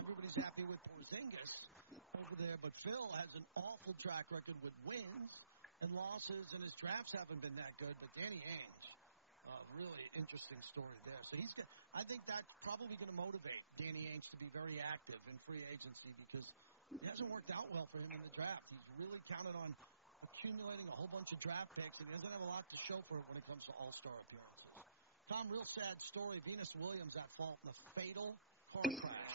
Everybody's happy with Porzingis over there, but Phil has an awful track record with wins and losses, and his drafts haven't been that good. But Danny Ainge. Really interesting story there. So I think that's probably going to motivate Danny Ainge to be very active in free agency because it hasn't worked out well for him in the draft. He's really counted on accumulating a whole bunch of draft picks, and he doesn't have a lot to show for it when it comes to all-star appearances. Tom, real sad story. Venus Williams at fault in a fatal car crash.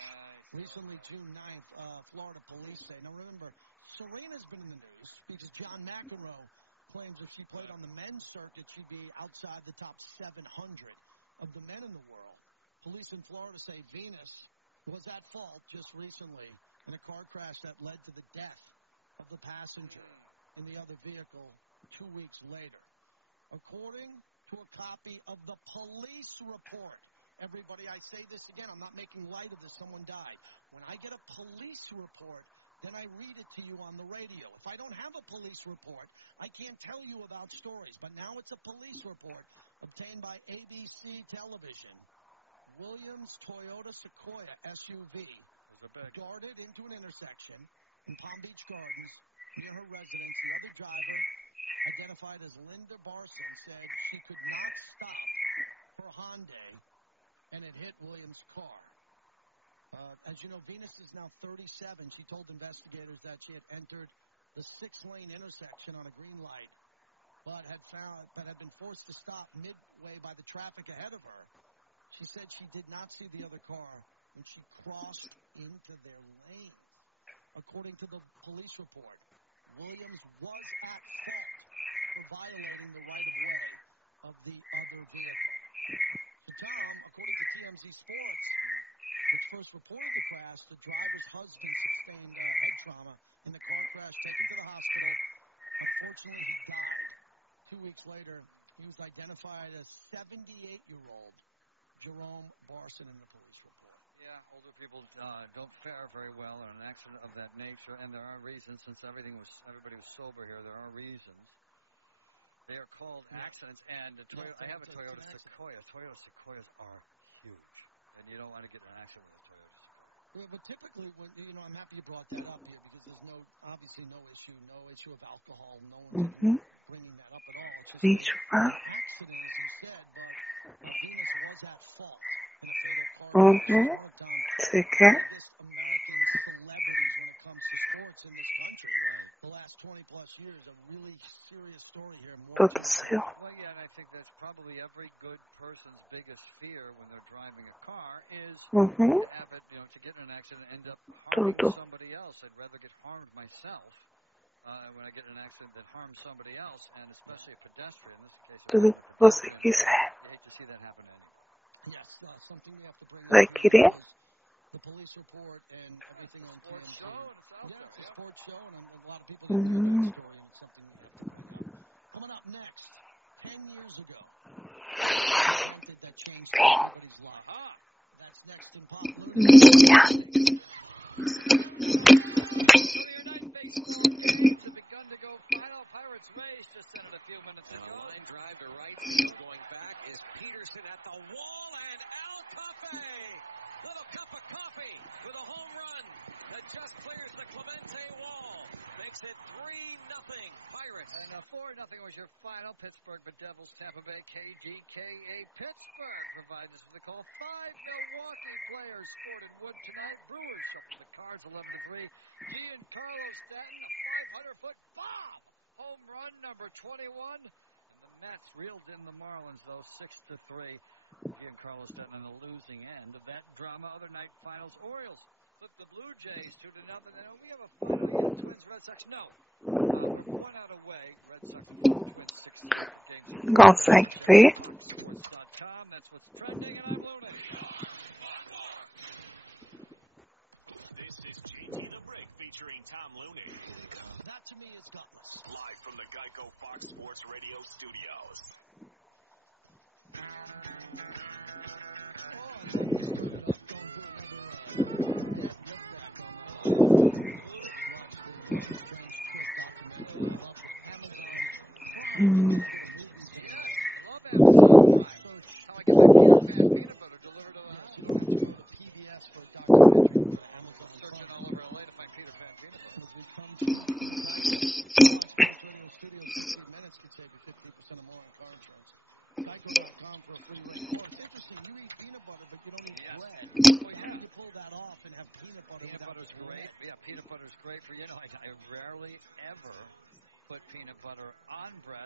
Recently, June 9th, Florida police say. Now, remember, Serena's been in the news because John McEnroe claims if she played on the men's circuit, she'd be outside the top 700 of the men in the world. Police in Florida say Venus was at fault just recently in a car crash that led to the death of the passenger in the other vehicle 2 weeks later. According to a copy of the police report, everybody, I say this again, I'm not making light of this, someone died. When I get a police report, then I read it to you on the radio. If I don't have a police report, I can't tell you about stories. But now it's a police report obtained by ABC Television. Williams Toyota Sequoia SUV darted into an intersection in Palm Beach Gardens near her residence. The other driver, identified as Linda Barson, said she could not stop her Hyundai, and it hit Williams' car. As you know, Venus is now 37. She told investigators that she had entered the 6-lane intersection on a green light, but had been forced to stop midway by the traffic ahead of her. She said she did not see the other car when she crossed into their lane. According to the police report, Williams was at fault for violating the right-of-way of the other vehicle. So, Tom, according to TMZ Sports, which first reported the crash, the driver's husband sustained head trauma in the car crash, taken to the hospital. Unfortunately, he died. 2 weeks later, he was identified as 78-year-old Jerome Barson in the police report. Yeah, older people don't fare very well in an accident of that nature, and there are reasons. Since everybody was sober here, there are reasons. They are called accidents, and I have a Toyota Sequoia. Toyota Sequoias are huge. And you don't want to get in an accident with a Toyota. Well, but typically, I'm happy you brought that up here because there's obviously no issue of alcohol. No one bringing that up at all. It's just an accident, as you said, but Venus was at fault in a fatal car crash. Biggest American celebrities when it comes to sports in this country. The last 20-plus years, a really serious Deus do céu. Well, yeah, and I think that's probably every good person's biggest fear when they're driving a car is to have it, to get in an accident and end up harming somebody else. I'd rather get harmed myself when I get in an accident than harm somebody else, and especially a pedestrian. In this case, Tudo que você quiser. I hate to see that happen to anyone. Yes, something we have to bring Vai querer? The police report and everything on TMZ. Yeah, it's a sports show, and a lot of people don't know that story, and something we have to bring up. Coming up next, 10 years ago, something that changed everybody's life. That's next in Pop Looney. Pirates race just ended a few minutes ago. A line drive to right, going back is Peterson at the wall, and Al Cafe, little cup of coffee with a home run that just clears the Clemente wall, makes it 3-0 Pirates. And 4-0 was your final. Pittsburgh, but Devils, Tampa Bay, KGKA Pittsburgh provides us with a call. 5 Milwaukee players scored in Wood tonight. Brewers shuffled the Cards 11-3. Giancarlo Stanton, a 500-foot bomb. Home run number 21. And the Mets reeled in the Marlins, though, 6-3. Giancarlo Stanton on the losing end of that drama. Other night finals, Orioles flipped the Blue Jays 2-0. Then we have a final against Twins, Red Sox. No. 1 out away. Red Sox win 6 games. Consegue ver? Sports.com. That's what's trending, and I'm Looney. This is JT the Brick featuring Tom Looney. That to me is gutless. Live from the Geico Fox Sports Radio studios.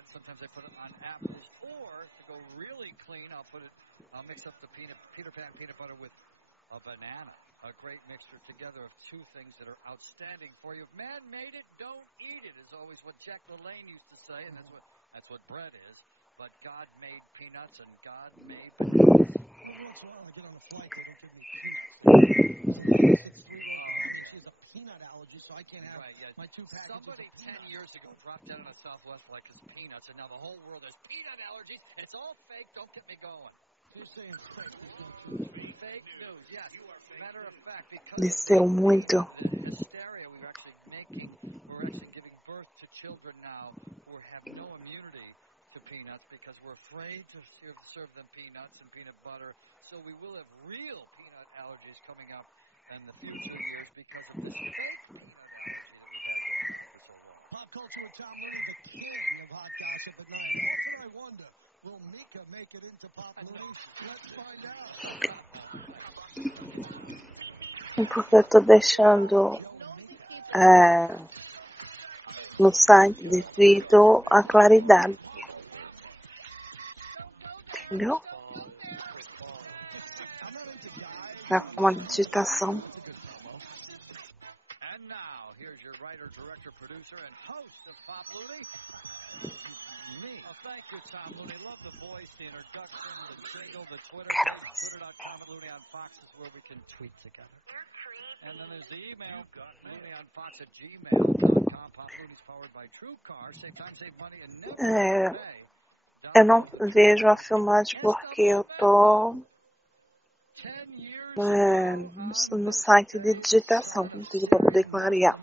Sometimes I put it on apples, or to go really clean, I'll mix up the Peter Pan peanut butter with a banana. A great mixture together of two things that are outstanding for you. If man made it, don't eat it, is always what Jack LaLanne used to say, and that's what bread is. But God made peanuts, and God made bananas. Every once in a while I get on a flight, they don't give me peanuts. She has a peanut allergy, so I can't have my 2 packages. Somebody 10 years ago dropped out on a Southwest flight because peanuts, and now the whole world has peanut allergies. It's all fake. Don't get me going. You're saying it's fake. Fake news, yes. Matter of fact, because Desceu muito. the hysteria we're actually giving birth to children now who have no immunity to peanuts because we're afraid to serve them peanuts and peanut butter. So we will have real peanut allergies coming up in the future years because of this fake peanut allergy that we've had going on for so long. Pop culture with Tom Looney, the king of hot gossip at 9. Often I wonder, will Mika make it into Pop Looney? Let's find out. Porque eu tô deixando no site devido à claridade. Entendeu? Na forma de digitação. And now, here's your writer, director, producer, and host of Pop Looney. Me. Oh, thank you, Tom Looney. Love the voice, the introduction, the jingle, the Twitter page, twitter.com at Looney on Fox is where we can tweet together. And then there's the email, Looney on Fox at gmail.com. Pop Looney's powered by TrueCar. Save time, save money, and never pay. Eu não vejo a filmagem porque eu tô no site de digitação, tudo para poder clarear.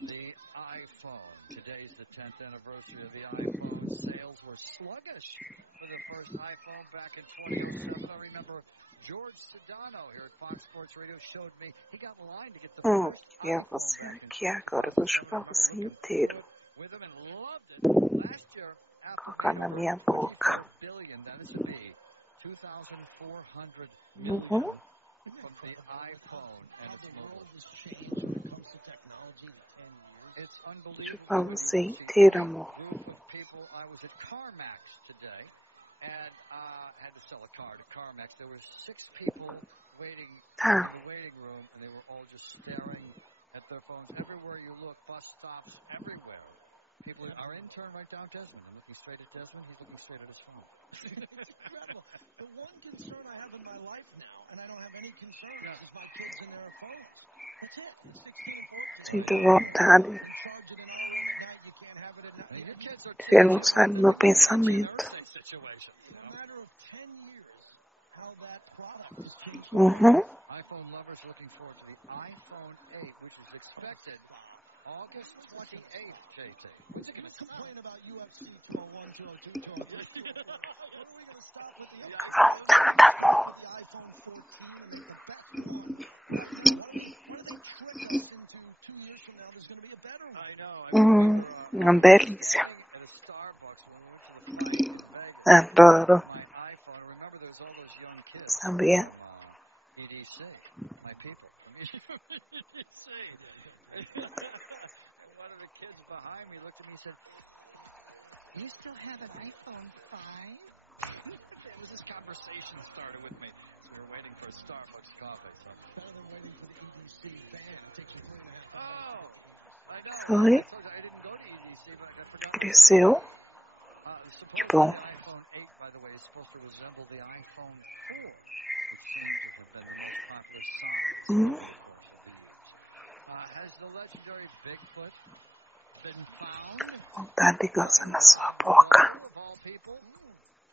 The iPhone. Today's the 10th anniversary of the iPhone. Sales were sluggish for the first iPhone back in 2007. I remember George Sedano here at Fox Sports Radio showed me he got in line to get the first Eu vou ser aqui agora, vou chupar você inteiro. with him and loved it. Last year, Colocar na minha boca. billion, that is to be 2,400 million from the iPhone and its mobile. It's Deixa unbelievable. pra você inteiro, amor. People, I was at CarMax today, and had to sell a car to CarMax. There were 6 people waiting in the waiting room, and they were all just staring at their phones. Everywhere you look, bus stops, everywhere. People, our intern right down Desmond. I'm looking straight at Desmond. He's looking straight at his phone. It's incredible. The one concern I have in my life now, and I don't have any concerns, is my kids and their phones. That's it. 16 and 14. Sinto vontade. Você não sai do meu pensamento. Uhum. iPhone lovers looking forward to the iPhone 8, which is expected August 28th, JT. What's it going to complain about UFC 201, 202, 203? When are we going to stop with the iPhone 14 and the best one? Why do they trick us into 2 years from now there's going to be a better one? I know. Uma delícia. Adoro. Sabia? EDC, my people from EDC. One of the kids behind me looked at me and said, "You still have an iPhone 5?" It was this conversation started with me. So we were waiting for a Starbucks coffee. So. Better than waiting for the EDC van. It takes you 3.5 hours. Oh, I know. Foi? I didn't go to EDC, but I forgot. Cresceu. Que bom. The iPhone 8, by the way, is supposed to resemble the iPhone 4, which seems to have been the most popular size in the course of the years. Has the legendary Bigfoot been found? Vontade de gozar na sua boca.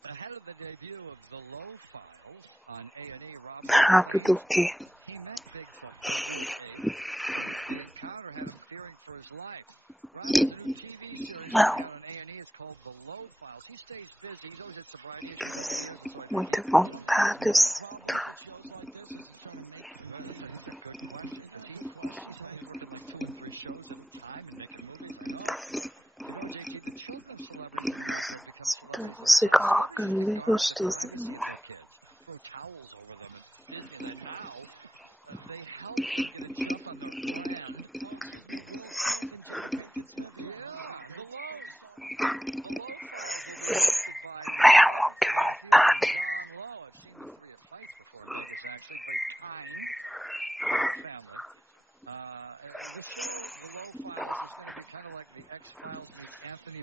Ahead of the debut of the Low Files on A&E, Rápido o quê? he met Bigfoot. The encounter had him fearing for his life. Rather, the new TV series on A&E is called The Low Files. He stays busy. He's always at sobriety. Muita vontade, eu sinto. Sinto você colocando bem gostosinho. Ai, amor, que vontade.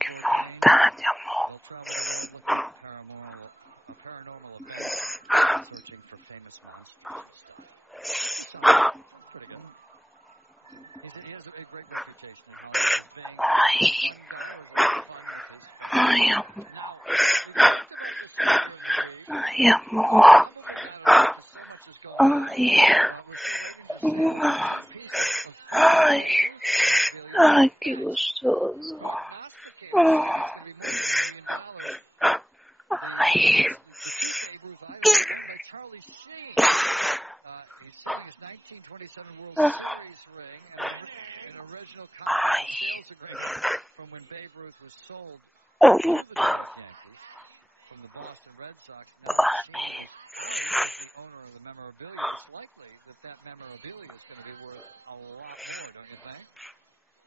Que vontade, amor. Ai, amor. Ai, amor. Ai. Ai, que gostoso. Ai. Ai. From when Babe Ruth was sold Oh. to the Yankees from the Boston Red Sox. Now the owner of the memorabilia. It's likely that memorabilia is going to be worth a lot more, don't you think?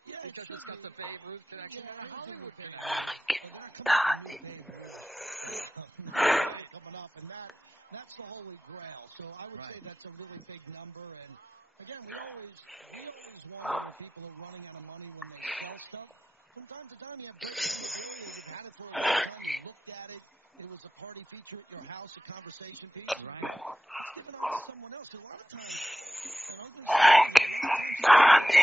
Yeah, because it's got the Babe Ruth connection and a Hollywood connection. Coming up, and that's the holy grail. So I would say that's a really big number. And again, we always wonder when people are running out of money when they sell stuff. From time to time, you have great memorabilia. You've had it for a long time. You looked at it. It was a party feature at your house, a conversation piece. Right. Give it up to someone else. A lot of times, and others, a lot of times,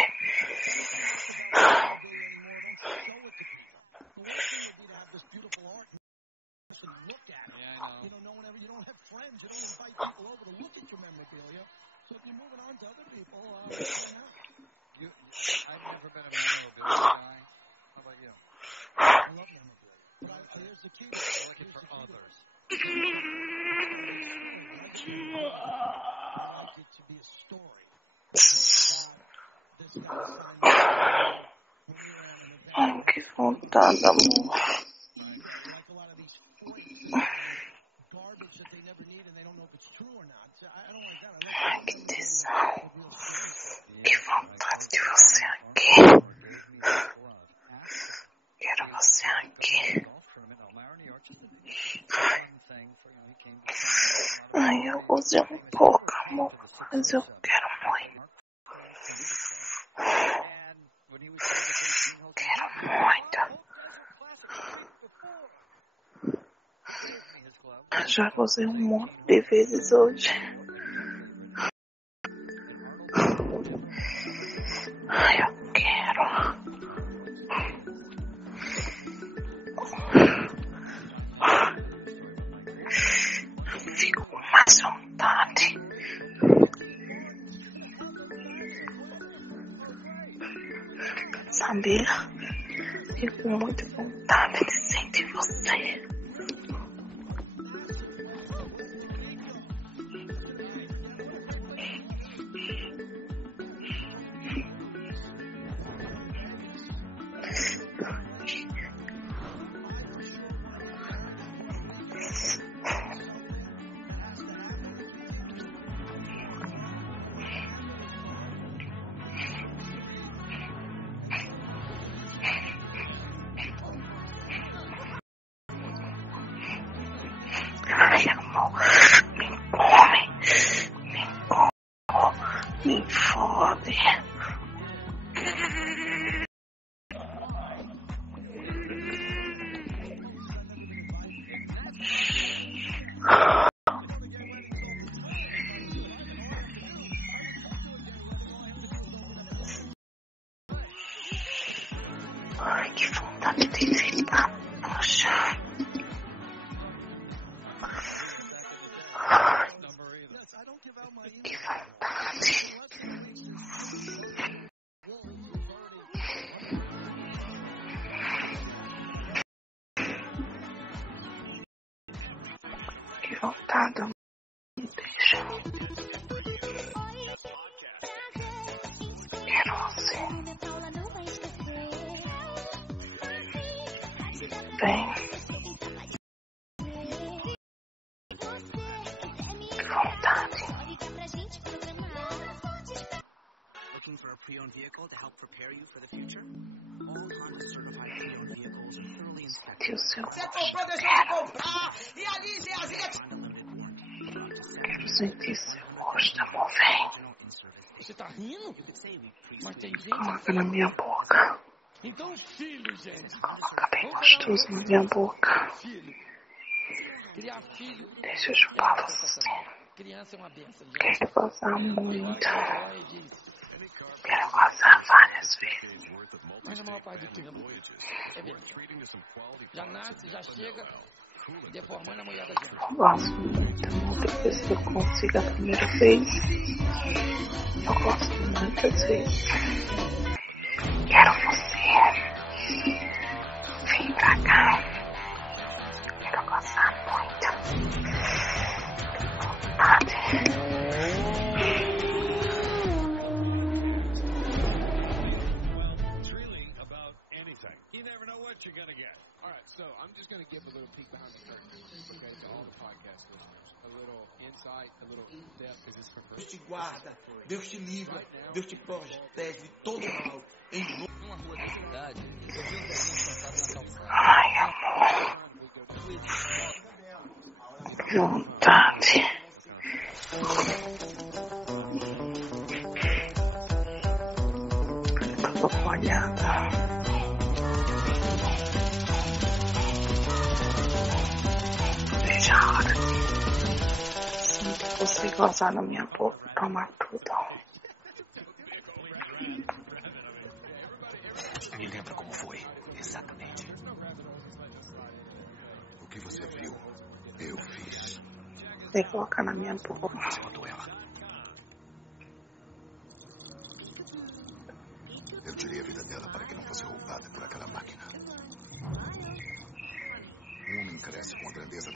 anymore. Don't show it to people. The worst thing would be to have this beautiful art and look at it. Yeah, I know. No one ever. You don't have friends. You don't invite people over to look at your memorabilia. So if you're moving on to other people, I've never been a memorabilia guy. How about you? I love memorabilia. But here's the key. I like it for others. I like it to be a story. This guy signed Ai, que vontade, amor. like a lot of these garbage that they never need and they don't know if it's true or not. So I don't like that. I like Que tesão. Que vontade de você. aqui. Ai, eu usei um pouco, amor, mas eu quero muito. Quero muito. Já gozei um monte de vezes hoje. Ai, eu quero. Fico com mais vontade. Sabia? Fico com muita vontade de sentir você. Ai, amor, me fode. Ai, que vontade de deitar no chão. Ai, que vontade. Que vontade, me deixa. Quero você. Bem. Que vontade. Looking for a pre-owned vehicle to help prepare you for the future? All Honda certified pre-owned vehicles are thoroughly inspected. Você comprou, deixou de comprar. E ali, quero sentir esse gosto, amor, vem. Você tá rindo? Mas tem gente... Coloca na minha boca. Então, filho, gente. Coloca bem gostoso na minha boca. Criar filho. Deixa eu chupar você. Criança é uma benção. Quero gozar muito. Quero gozar várias vezes. Mas na maior parte do tempo é bem. Já nasce, já chega deformando a mulher da gente. Eu gosto muito, amor. Depois que eu consigo a primeira vez, eu gosto muitas vezes. Quero você. Vem pra cá. Quero gozar muito. Vontade. You never know what you're going to get. All right, so I'm just going to give a little peek behind the curtain, okay, to all the podcast listeners. A little insight, a little depth, because it's from Deus te guarda, Deus te livra, Deus te protege de todo mal. Em numa rua da cidade, eu vi um velhinho sentado na calçada. Ai, amor. Que vontade. Eu tô molhada. Veja a hora. Sinto você gozar na minha boca, tomar tudo. Me lembra como foi, exatamente. O que você viu, eu fiz. Vem colocar na minha boca. Você matou ela. Eu tirei a vida dela para que não fosse roubada por aquela máquina. Um homem cresce com a grandeza